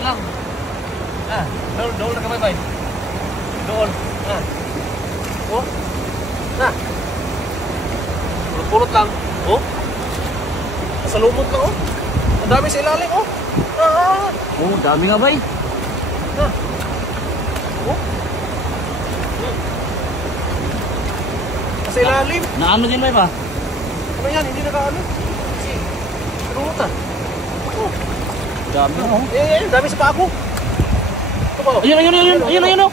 pulot lang. Doon na kamay, bay. Doon. Oh. Pulot lang. Oh. Sa lumot lang, oh. Ang dami sa ilalim, oh. Oh, dami nga bay. Oh. Sa ilalim. Naano din bay pa? Ano yan? Hindi nakaano. Kasi, sa lumot ah. Oh. Dami oh. Dami sa paa ko. Ito ba? Ayun oh.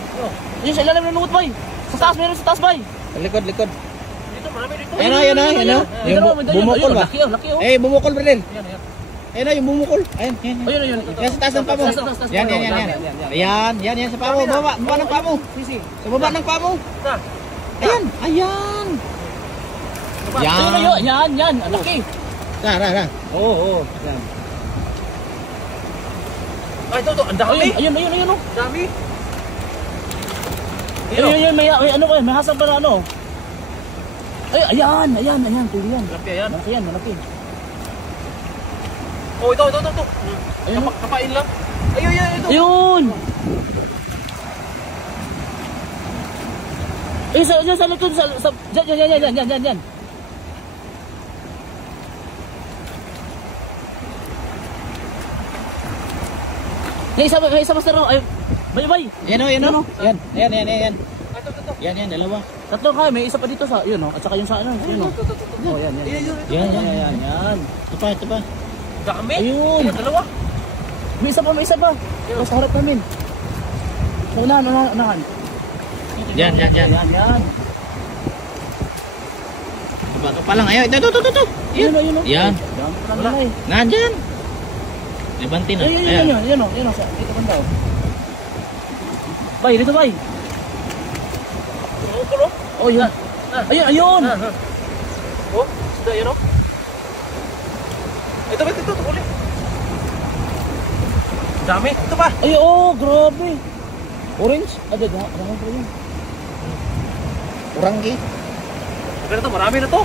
Ayun sa ilalim ng lungot bay. Sa taas, meron sa taas bay. Likod. Dito, marami dito. Ayun na. Yung bumukol ba? Laki. Bumukol brother. Yan. Ayun na, yung bumukol. Ayun. Ayun. Yan sa taas ng paa mo. Yan. Yan sa paa mo. Baba ng paa mo. Sisi. Sa baba ng paa mo. Ayan. Yan. Ang laki. Ra. Oo. Yan. Ay, ito. Ang dami. Ayun oh. Dami. Ayun, may ano ba? May hasang para ano? Ay, ayan, tuloy yan. Malaki yan. Malaki. Oh, ito. Ayun. Kapain lang. Ayun, ito. Ayun! Sa likod, dyan. Isa master, ay, bay. Yan. Yan. Yan, dalawa. Tatlo kayo, may isa pa dito sa, yun at saka yung sa ano, yun oh. Oh, yan. Yan. Ito pa. Dami. Ayun. Dalawa. May isa pa. Sa harap namin. Sa unahan. Yan. Ito pa lang. Ayun, ito. Ayun. Yan. Wala. Nandyan. Libantin na. Ayun oh. Dito banda oh. Bay, dito bay. Oh, yun. Ayun. Oh, sudah yan oh. Ito, uli. Dami. Ito pa. Ay, oh, grabe. Orange? Ano ba yun? Oranggi. Marami na to.